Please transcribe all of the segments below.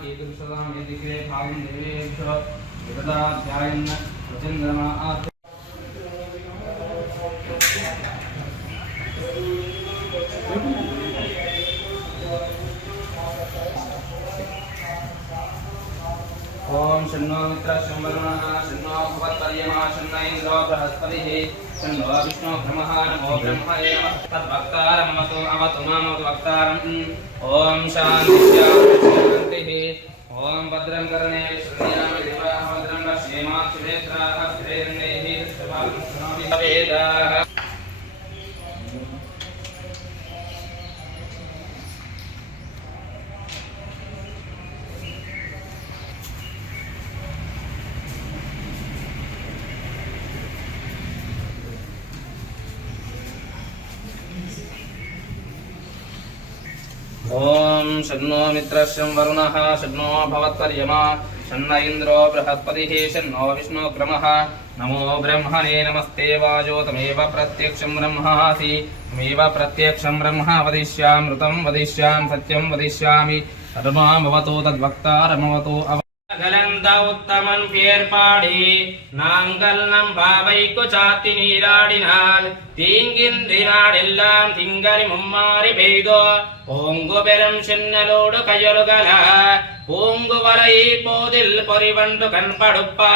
कीदृशतां यदिके भावं देवेभ्यो विददाध्यायन् वचन्द्रमा ओम शन्नो मित्र शंवरुणः शन्नो भवत्पर्यमा शन्न इंद्रो बृहस्पतिः शन्नो विष्णु ब्रह्मः नमो ब्रह्मणे नमः तद्भक्तारमवतु अवतु मामवतु भक्तारम् ओम शान्ति शान्तिः ओम भद्रं कर्णे शृणुयाम देवाः भद्रं पश्येमाक्षुरेत्राः स्थिरैर्नैः दृष्टभागं वेदाः ओम शन्नो मित्रश्यं वरुणः शन्नो भवत्पर्यमा शन्न इंद्रो बृहस्पतिः शन्नो विष्णुक्रमः नमो ब्रह्मणे नमस्ते वाजो तमेव प्रत्यक्षं ब्रह्मासि तमेव प्रत्यक्षं ब्रह्म वदिष्यामृतं वदिष्यां सत्यं वदिष्यामि तद्मामवतु तद्वक्तारमवतु கலந்த உத்தமன் பேர் பாடி நாங்கள் நம் பாவைக்கு சாத்தி நீராடினால் தீங்கின்றி நாடெல்லாம் திங்களி மும்மாறி பெய்தோ ஓங்கு பெரும் சின்னலோடு கயலுகல பூங்கு வலை போதில் பொறிவண்டு கண்படுப்பா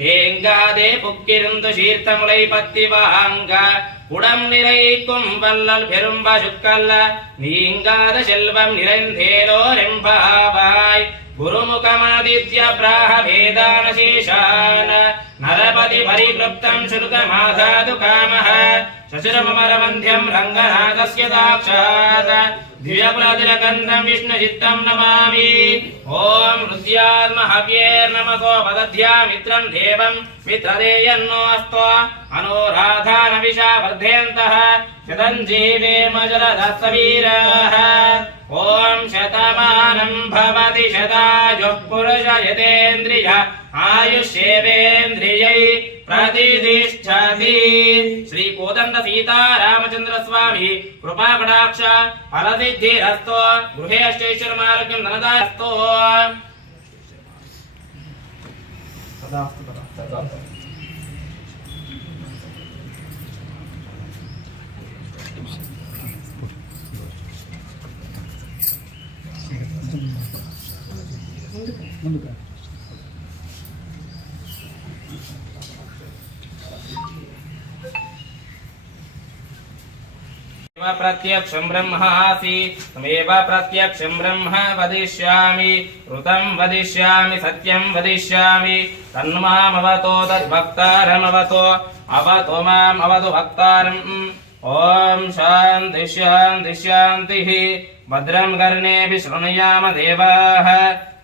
தேங்காதே புக்கிருந்து சீர்த்தமுலை பத்தி வாங்க உடம் நிறைக்கும் வல்லல் பெரும் பசுக்கல்ல நீங்காத செல்வம் நிறைந்தேலோ ரெம்பாவாய் गुरुमुखमादित्य प्राह वेदानशेषान् नरपति परिवृप्तं शुल्कमाधातु कामः शशुरमरमन्ध्यं रङ्गनाथस्य साक्षात् दिव्यकुलतिलकन्दं विष्णुचित्तं नमामि ॐ हृद्यात्महव्यैर्नमसो पदध्यामित्रं देवं मित्रदेयन्नोऽस्तु अनोराधानविषा वर्धयन्तः शतञ्जीवेर्मजलधत्सवीराः ओम शतमानं भवति शतायुः पुरुष यतेन्द्रिय आयुष्येवेन्द्रियै प्रतिष्ठति श्री कोदंड सीता रामचंद्र स्वामी कृपा कटाक्ष फलसिद्धिरस्तु गृहे अष्टैश्वर्यमारोग्यं धनदायस्तु तदास्तु तदास्तु ముందుగా प्रत्यक्षं ब्रह्मासि तमेव प्रत्यक्षं ब्रह्म वदिष्यामि ऋतं वदिष्यामि सत्यं वदिष्यामि तन्मामवतो तद्भक्तारमवतो अवतो माम् अवतु भक्तारम् ओम शान्ति शान्ति शान्तिः भद्रं कर्णेभिः शृणुयाम देवाः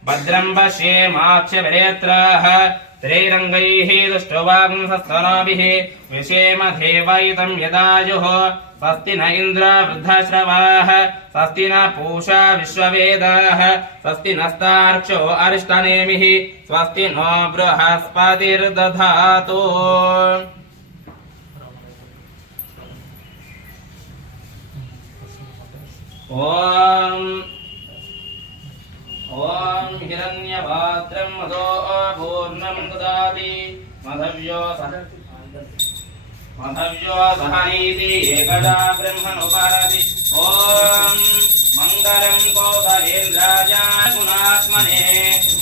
भद्रं पश्येमाक्षभिरेत्राः त्रैरङ्गैः दुष्टवागुंसस्तनोभिः विषेम देवैतं यदायुः स्वस्ति न इन्द्र वृद्धश्रवाः स्वस्ति न पूषा विश्ववेदाः स्वस्ति नस्तार्क्ष्यो अरिष्टनेमिः स्वस्ति नो बृहस्पतिर्दधातु ओम हिरण्यभाद्रं मदो पूर्णं ददाति मधव्यो सहनीति एकदा ब्रह्मणोपादि ओम मंगलं कौसलेन्द्राय गुणात्मने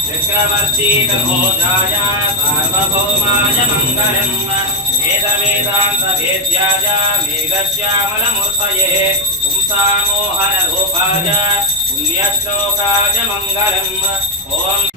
चक्रवर्ती तनोजाय सार्वभौमाय मंगलं वेद वेद्याय मेघश्यामलमूर्तये पुंसामोहनरूपाय पुण्यश्लोकाय मंगलम् ओम